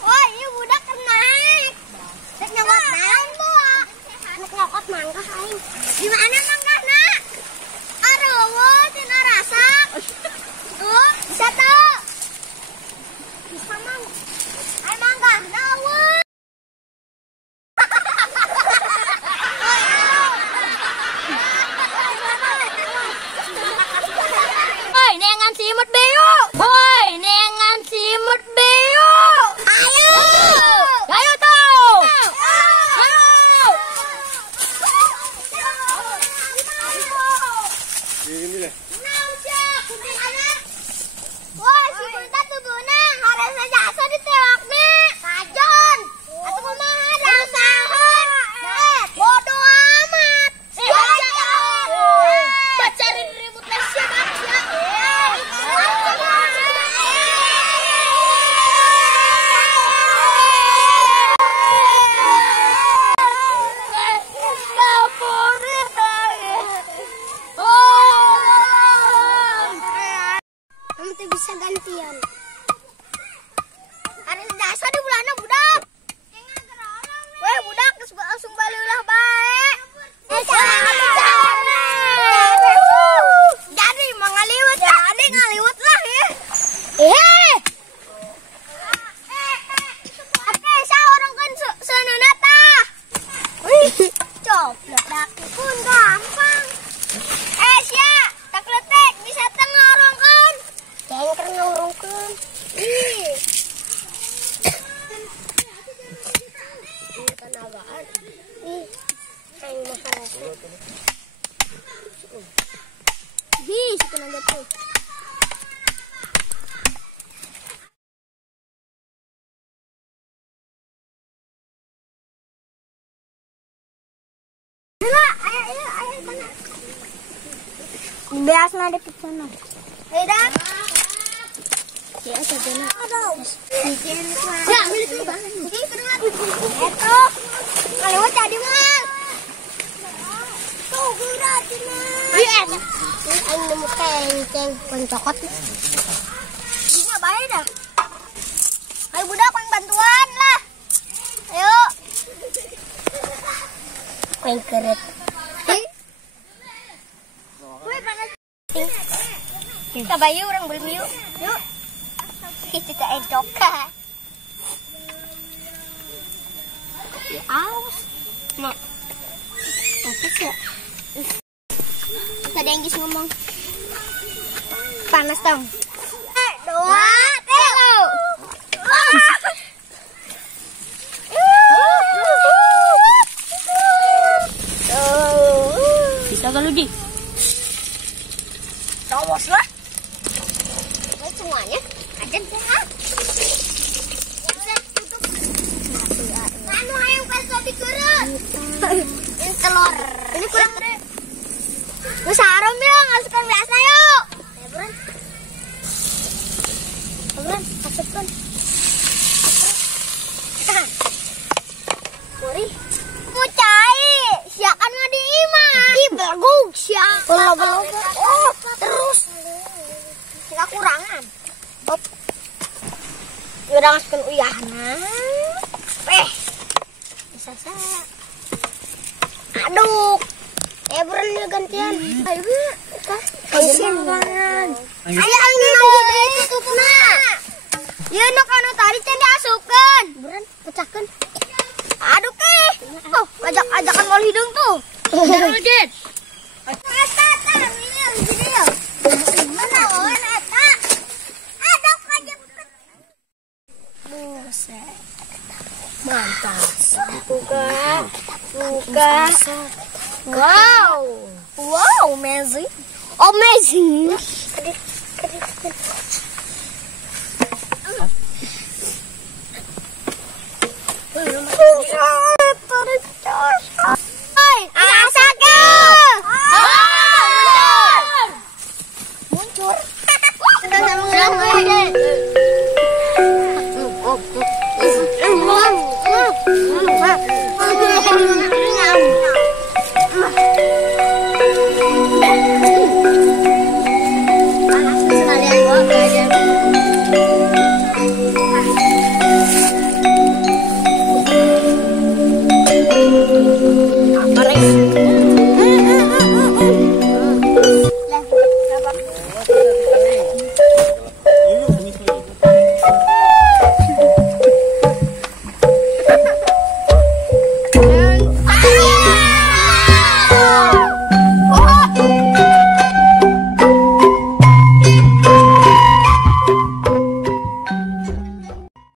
Oi, budak kena. Cek nyawat naon. Biasa ada di sana. Eda. Ya, ada na. Ya, ambil itu bang. Itu. Kalau tadi mah. Tuh, berarti mah. Iya. Ini nemu kenceng pencokot. Bisa bayar dah. Ayo budak bantuan lah. Ayo. Keret. Kita bayu orang beli yuk. Yuk. Kita encok. Ya aus. Mak. Apa sih? Tadi yang ngomong. Panas dong. 2, 3. Bisa kalau di. Awas lah. Semuanya ada sehat. Anu yang pas kopi kurang. Ini telur. Ini kurang. Lu sarom yuk, masukkan biasa yuk. Ebron. Ebron, masukkan. Kuri. Pucai, siakan ngadi ima. Ih, bagus siak. Belum. Oh, terus. Tidak kurangan. Hop. Udah masukin uyahna. Bisa saya. Aduk. Ebron gantian. Ayo, kasihan banget. Ayo, itu tutupna. Ya, no kanu tadi teh diasupkeun. Ebron, pecahkeun. Aduk ih. Oh, ajak-ajakan wal hidung tuh. Jangan Dit. Mantap. Buka. Wow, amazing. Amazing. Tarik.